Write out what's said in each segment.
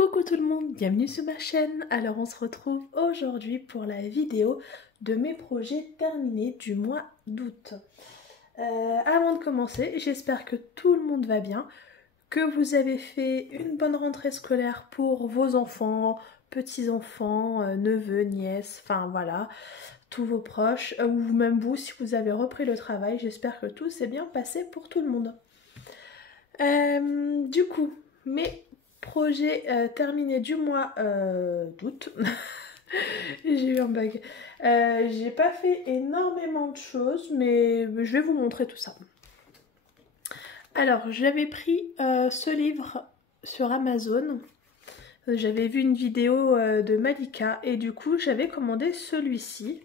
Coucou tout le monde, bienvenue sur ma chaîne. Alors on se retrouve aujourd'hui pour la vidéo de mes projets terminés du mois d'août. Avant de commencer, j'espère que tout le monde va bien, que vous avez fait une bonne rentrée scolaire pour vos enfants, petits-enfants, neveux, nièces, enfin voilà, tous vos proches, ou même vous si vous avez repris le travail. J'espère que tout s'est bien passé pour tout le monde. Du coup, mes projets terminés du mois d'août. J'ai eu un bug. J'ai pas fait énormément de choses, mais je vais vous montrer tout ça. Alors, j'avais pris ce livre sur Amazon. J'avais vu une vidéo de Malika et du coup, j'avais commandé celui-ci.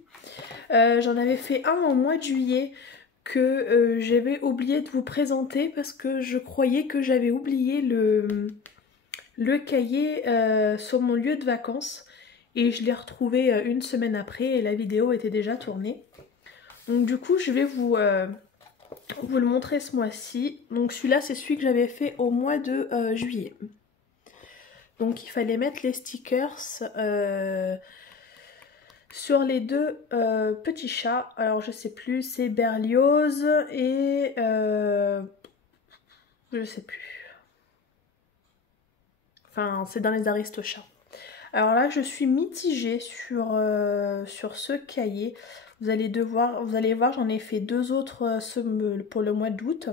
J'en avais fait un au mois de juillet que j'avais oublié de vous présenter parce que je croyais que j'avais oublié le cahier sur mon lieu de vacances et je l'ai retrouvé une semaine après et la vidéo était déjà tournée. Donc du coup je vais vous le montrer ce mois-ci. Donc celui-là c'est celui que j'avais fait au mois de juillet. Donc il fallait mettre les stickers sur les deux petits chats. Alors je sais plus, c'est Berlioz et je sais plus. Enfin c'est dans les Aristochats. Alors là je suis mitigée sur ce cahier. Vous allez voir, j'en ai fait deux autres pour le mois d'août.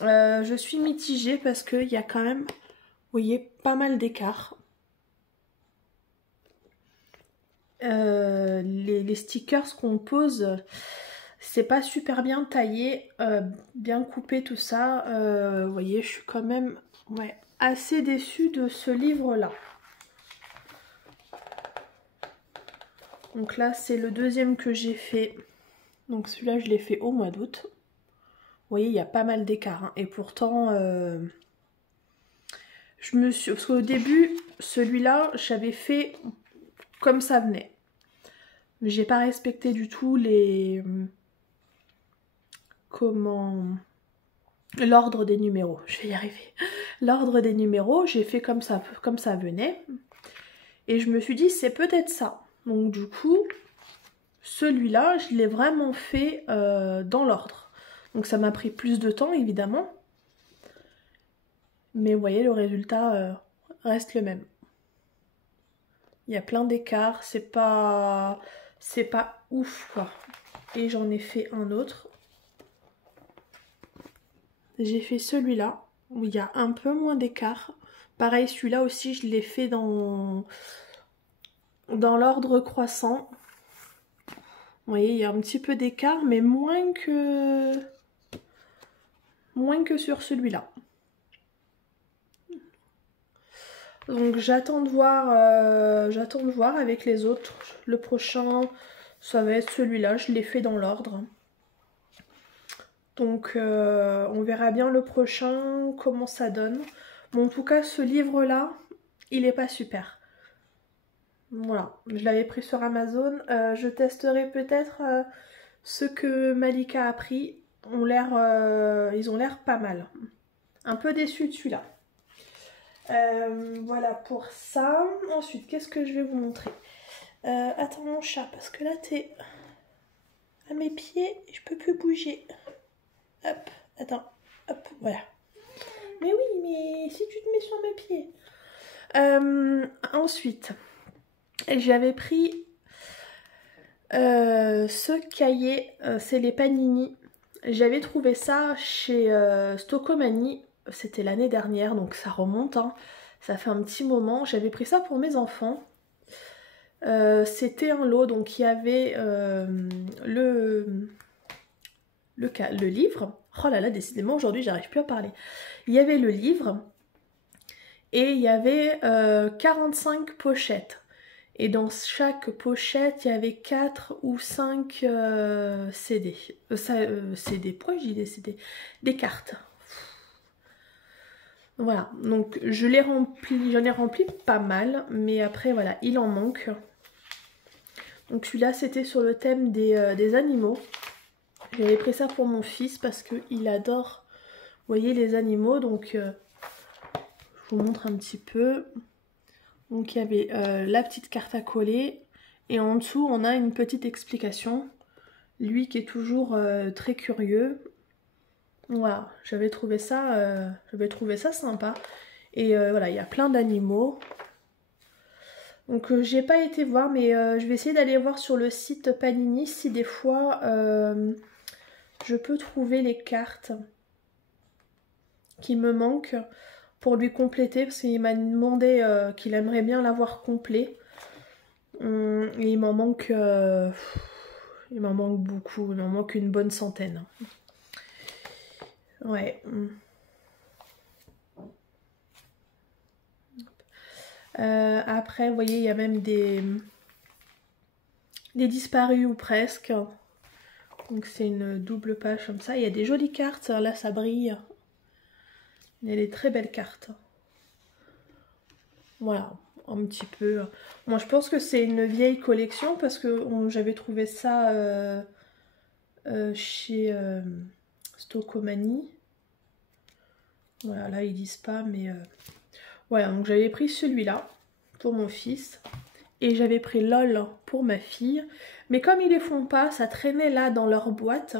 Je suis mitigée parce qu'il y a quand même, vous voyez, pas mal d'écart. Les stickers qu'on pose, c'est pas super bien taillé, bien coupé tout ça. Vous voyez, je suis quand même assez déçue de ce livre-là. Donc là, c'est le deuxième que j'ai fait. Donc celui-là, je l'ai fait au mois d'août. Vous voyez, il y a pas mal d'écart. Hein. Et pourtant, parce qu'au début, celui-là, j'avais fait comme ça venait. Mais j'ai pas respecté du tout l'ordre des numéros. Je vais y arriver. L'ordre des numéros, j'ai fait comme ça venait. Et je me suis dit, c'est peut-être ça. Donc du coup, celui-là, je l'ai vraiment fait dans l'ordre. Donc ça m'a pris plus de temps, évidemment. Mais vous voyez, le résultat reste le même. Il y a plein d'écarts, c'est pas ouf, quoi. Et j'en ai fait un autre. J'ai fait celui-là, où il y a un peu moins d'écart. Pareil, celui-là aussi, je l'ai fait dans l'ordre croissant. Vous voyez, il y a un petit peu d'écart, mais moins que sur celui-là. Donc j'attends de voir avec les autres. Le prochain, ça va être celui-là, je l'ai fait dans l'ordre. Donc on verra bien le prochain, comment ça donne. Bon, en tout cas, ce livre-là, il est pas super. Voilà, je l'avais pris sur Amazon. Je testerai peut-être ceux que Malika a pris. Ils ont l'air pas mal. Un peu déçue de celui-là. Voilà pour ça. Ensuite, qu'est-ce que je vais vous montrer? Attends mon chat, parce que là t'es à mes pieds, je peux plus bouger. Hop, attends, hop, voilà. Mais oui, mais si tu te mets sur mes pieds. Ensuite, j'avais pris ce cahier, c'est les Panini. J'avais trouvé ça chez Stocomanie. C'était l'année dernière, donc ça remonte, hein. Ça fait un petit moment. J'avais pris ça pour mes enfants. C'était un lot, donc il y avait le livre. Oh là là, décidément, aujourd'hui, j'arrive plus à parler. Il y avait le livre et il y avait 45 pochettes. Et dans chaque pochette, il y avait 4 ou 5 CD. CD, pourquoi je dis des CD? Des cartes. Voilà, donc j'en ai rempli pas mal, mais après voilà, il en manque. Donc celui-là c'était sur le thème des animaux. J'avais pris ça pour mon fils parce qu'il adore, vous voyez, les animaux. Donc je vous montre un petit peu. Donc il y avait la petite carte à coller et en dessous on a une petite explication. Lui qui est toujours très curieux. Voilà, j'avais trouvé ça sympa. Et voilà, il y a plein d'animaux. Donc j'ai pas été voir, mais je vais essayer d'aller voir sur le site Panini si des fois je peux trouver les cartes qui me manquent pour lui compléter, parce qu'il m'a demandé qu'il aimerait bien l'avoir complet. Et il m'en manque beaucoup, il m'en manque une bonne centaine. Ouais. Après, vous voyez, il y a même des disparus ou presque. Donc c'est une double page comme ça. Il y a des jolies cartes, là ça brille. Il y a des très belles cartes. Voilà, un petit peu. Moi je pense que c'est une vieille collection parce que j'avais trouvé ça chez Stocomanie. Voilà, là ils disent pas, mais voilà, donc j'avais pris celui-là pour mon fils. Et j'avais pris LOL pour ma fille. Mais comme ils les font pas, ça traînait là dans leur boîte.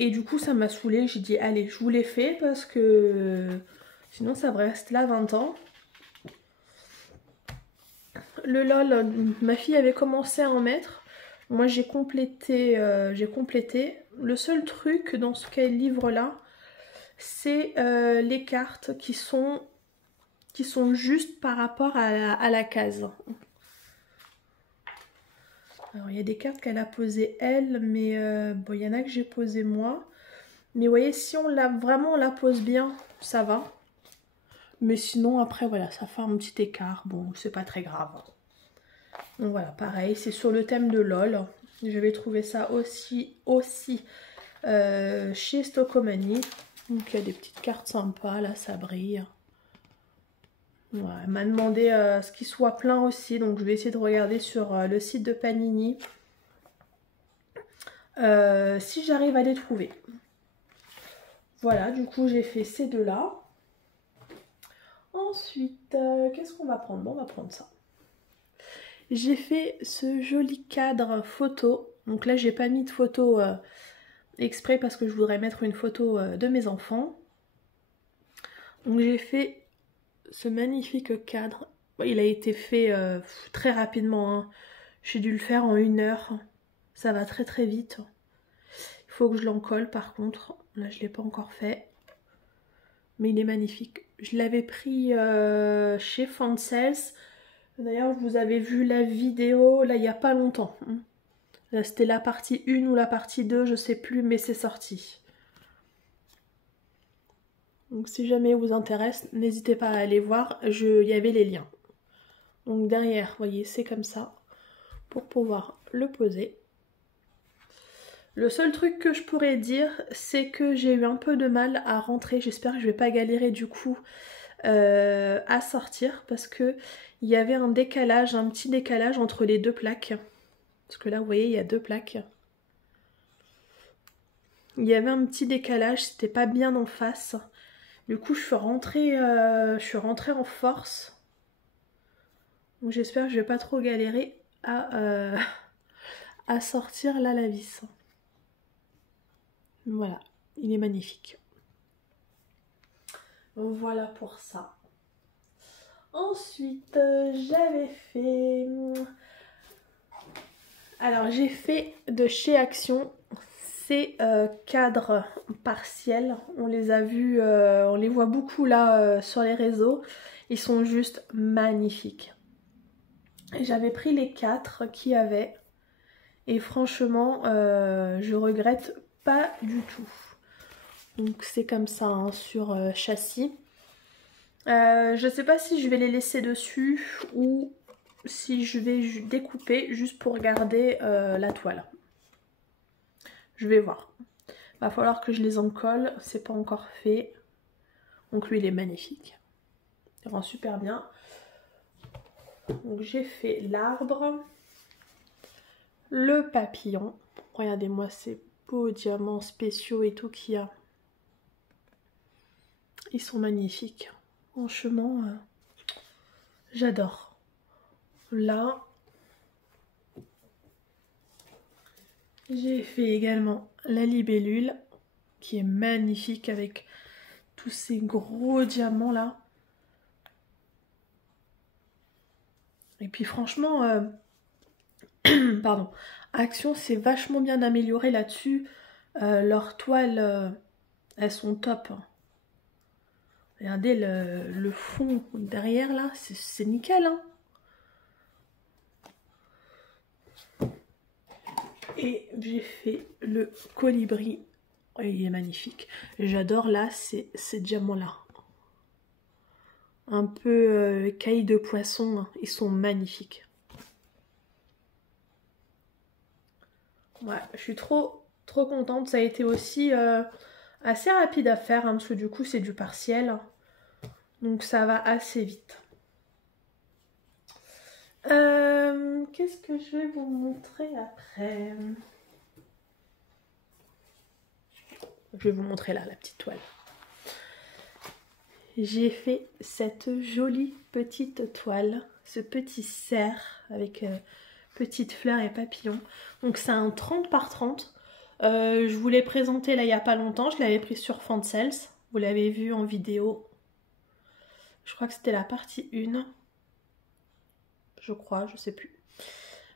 Et du coup ça m'a saoulée. J'ai dit allez, je vous les fais parce que sinon ça reste là 20 ans. Le LOL, ma fille avait commencé à en mettre. Moi j'ai complété. Le seul truc dans ce livre là, c'est les cartes qui sont justes par rapport à la case. Alors il y a des cartes qu'elle a posées elle, mais bon, il y en a que j'ai posées moi. Mais vous voyez, si on la pose bien, ça va. Mais sinon après voilà, ça fait un petit écart. Bon, c'est pas très grave. Donc voilà, pareil, c'est sur le thème de LOL. J'avais trouvé ça aussi chez Stocomanie. Donc il y a des petites cartes sympas, là ça brille. Ouais, elle m'a demandé ce qu'il soit plein aussi, donc je vais essayer de regarder sur le site de Panini si j'arrive à les trouver. Voilà, du coup j'ai fait ces deux-là. Ensuite, qu'est-ce qu'on va prendre? Bon, on va prendre ça. J'ai fait ce joli cadre photo. Donc là, j'ai pas mis de photo exprès parce que je voudrais mettre une photo de mes enfants. Donc j'ai fait ce magnifique cadre. Il a été fait très rapidement. Hein. J'ai dû le faire en 1 heure. Ça va très très vite. Il faut que je l'encolle par contre. Là, je ne l'ai pas encore fait. Mais il est magnifique. Je l'avais pris chez Fansels. D'ailleurs, vous avez vu la vidéo là il n'y a pas longtemps. C'était la partie 1 ou la partie 2, je sais plus, mais c'est sorti. Donc si jamais vous intéresse, n'hésitez pas à aller voir, il y avait les liens. Donc derrière, vous voyez, c'est comme ça, pour pouvoir le poser. Le seul truc que je pourrais dire, c'est que j'ai eu un peu de mal à rentrer. J'espère que je vais pas galérer du coup à sortir, parce que il y avait un décalage, un petit décalage entre les deux plaques. Parce que là, vous voyez, il y a 2 plaques. Il y avait un petit décalage, c'était pas bien en face. Du coup, je suis rentrée en force. Donc j'espère que je vais pas trop galérer à sortir là la vis. Voilà, il est magnifique. Donc voilà pour ça. Ensuite, j'avais fait... Alors j'ai fait de chez Action ces cadres partiels. On les a vus, on les voit beaucoup là sur les réseaux. Ils sont juste magnifiques. J'avais pris les 4 qu'il y avait. Et franchement, je regrette pas du tout. Donc c'est comme ça hein, sur châssis. Je sais pas si je vais les laisser dessus ou si je vais découper juste pour garder la toile. Je vais voir. Va falloir que je les encolle, c'est pas encore fait. Donc lui il est magnifique. Il rend super bien. Donc j'ai fait l'arbre, le papillon. Regardez-moi ces beaux diamants spéciaux et tout qu'il y a. Ils sont magnifiques. Franchement, j'adore. Là, j'ai fait également la libellule qui est magnifique avec tous ces gros diamants là. Et puis franchement, pardon, Action s'est vachement bien amélioré là-dessus. Leurs toiles, elles sont top. Regardez le fond derrière là, c'est nickel. Hein. Et j'ai fait le colibri. Oh, il est magnifique. J'adore là ces diamants-là. Un peu cailles de poisson. Ils sont magnifiques. Ouais, je suis trop contente. Ça a été aussi assez rapide à faire. Hein, parce que du coup c'est du partiel. Donc ça va assez vite. Qu'est-ce que je vais vous montrer après? Je vais vous montrer là la petite toile. J'ai fait cette jolie petite toile, ce petit cerf avec petites fleurs et papillons. Donc c'est un 30 par 30. Je vous l'ai présenté là il n'y a pas longtemps, je l'avais pris sur Fansels. Vous l'avez vu en vidéo. Je crois que c'était la partie 1. Je crois, je sais plus.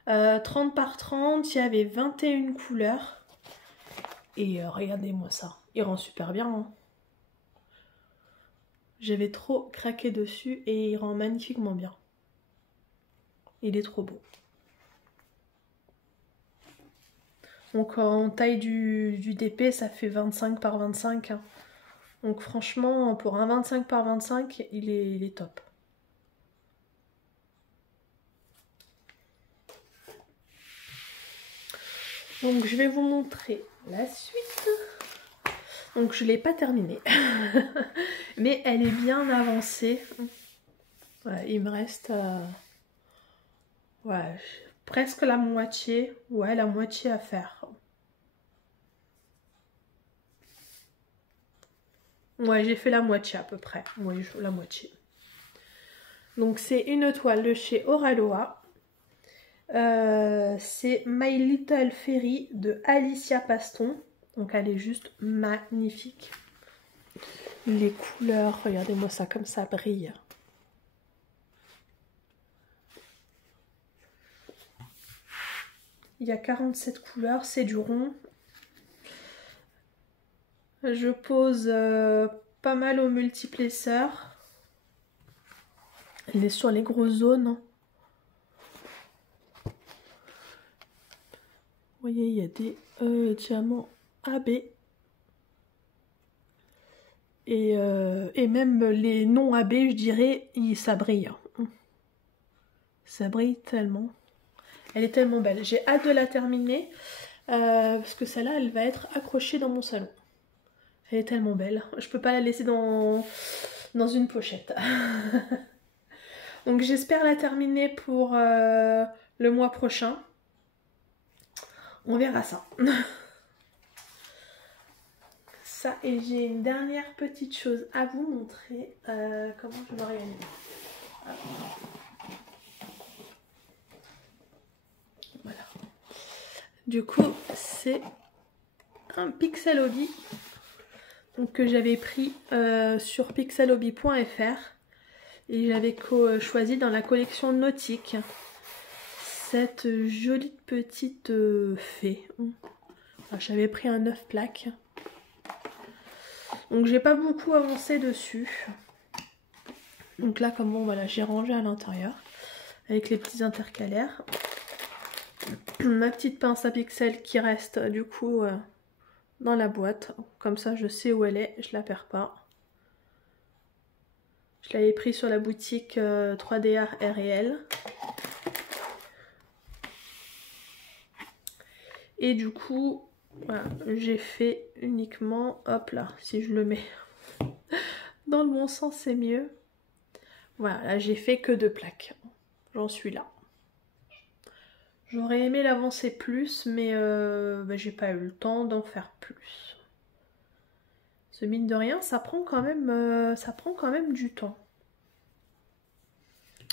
30 par 30, il y avait 21 couleurs. Et regardez-moi ça, il rend super bien. Hein. J'avais trop craqué dessus et il rend magnifiquement bien. Il est trop beau. Donc en taille du DP, ça fait 25 par 25. Hein. Donc franchement, pour un 25 par 25, il est top. Donc je vais vous montrer la suite. Donc je ne l'ai pas terminée. Mais elle est bien avancée. Ouais, il me reste ouais, presque la moitié. Ouais, la moitié à faire. Ouais, j'ai fait la moitié à peu près. Oui, la moitié. Donc c'est une toile de chez Oraloa. C'est My Little Fairy de Alicia Paston. Donc elle est juste magnifique. Les couleurs, regardez-moi ça comme ça brille. Il y a 47 couleurs, c'est du rond. Je pose pas mal au multiplesseur. Elle est sur les grosses zones. Vous voyez, il y a des diamants AB. Et même les non AB, je dirais, ça brille. Ça brille tellement. Elle est tellement belle. J'ai hâte de la terminer. Parce que celle-là, elle va être accrochée dans mon salon. Elle est tellement belle. Je peux pas la laisser dans une pochette. Donc j'espère la terminer pour le mois prochain. On verra ça. Ça, et j'ai une dernière petite chose à vous montrer. Comment je m'organise. Voilà. Du coup, c'est un Pixel Hobby donc, que j'avais pris sur pixelhobby.fr et j'avais choisi dans la collection nautique cette jolie petite fée. J'avais pris un 9 plaques. Donc j'ai pas beaucoup avancé dessus. Donc là comme bon voilà, j'ai rangé à l'intérieur avec les petits intercalaires. Ma petite pince à pixels qui reste du coup dans la boîte. Comme ça je sais où elle est, je la perds pas. Je l'avais pris sur la boutique 3D Art RL. Et du coup, voilà, j'ai fait uniquement, hop là, si je le mets dans le bon sens c'est mieux. Voilà, là j'ai fait que 2 plaques. J'en suis là. J'aurais aimé l'avancer plus, mais j'ai pas eu le temps d'en faire plus. Ce mine de rien, ça prend quand même du temps.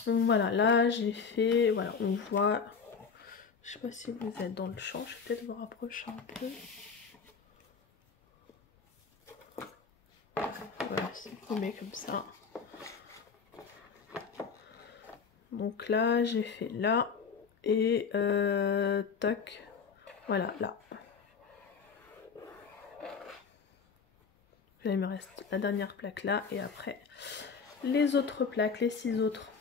Donc voilà, là j'ai fait, voilà, on voit, je sais pas si vous êtes dans le champ, je vais peut-être vous rapprocher un peu. Voilà, c'est paumé comme ça. Donc là, j'ai fait là et tac, voilà, là. Là, il me reste la dernière plaque là et après les autres plaques, les 6 autres.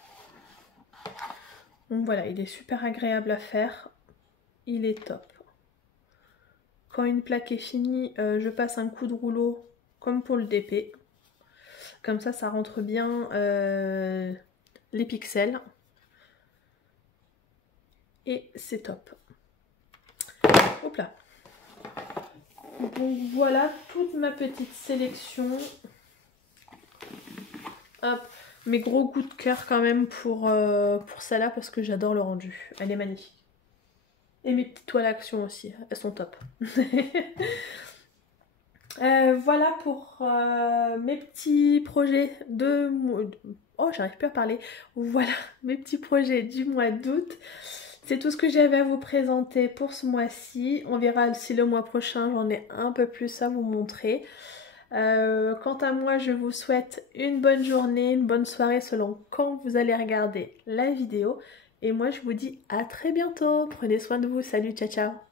Donc voilà, il est super agréable à faire, il est top. Quand une plaque est finie, je passe un coup de rouleau comme pour le DP. Comme ça rentre bien les pixels. Et c'est top. Hop là. Donc voilà toute ma petite sélection. Hop. Mes gros coups de cœur quand même pour celle-là parce que j'adore le rendu. Elle est magnifique. Et mes petites toiles à action aussi, elles sont top. Voilà pour mes petits projets de... Oh, j'arrive plus à parler. Voilà, mes petits projets du mois d'août. C'est tout ce que j'avais à vous présenter pour ce mois-ci. On verra si le mois prochain, j'en ai un peu plus à vous montrer. Quant à moi, je vous souhaite une bonne journée, une bonne soirée selon quand vous allez regarder la vidéo. Et moi, je vous dis à très bientôt. Prenez soin de vous. Salut, ciao, ciao.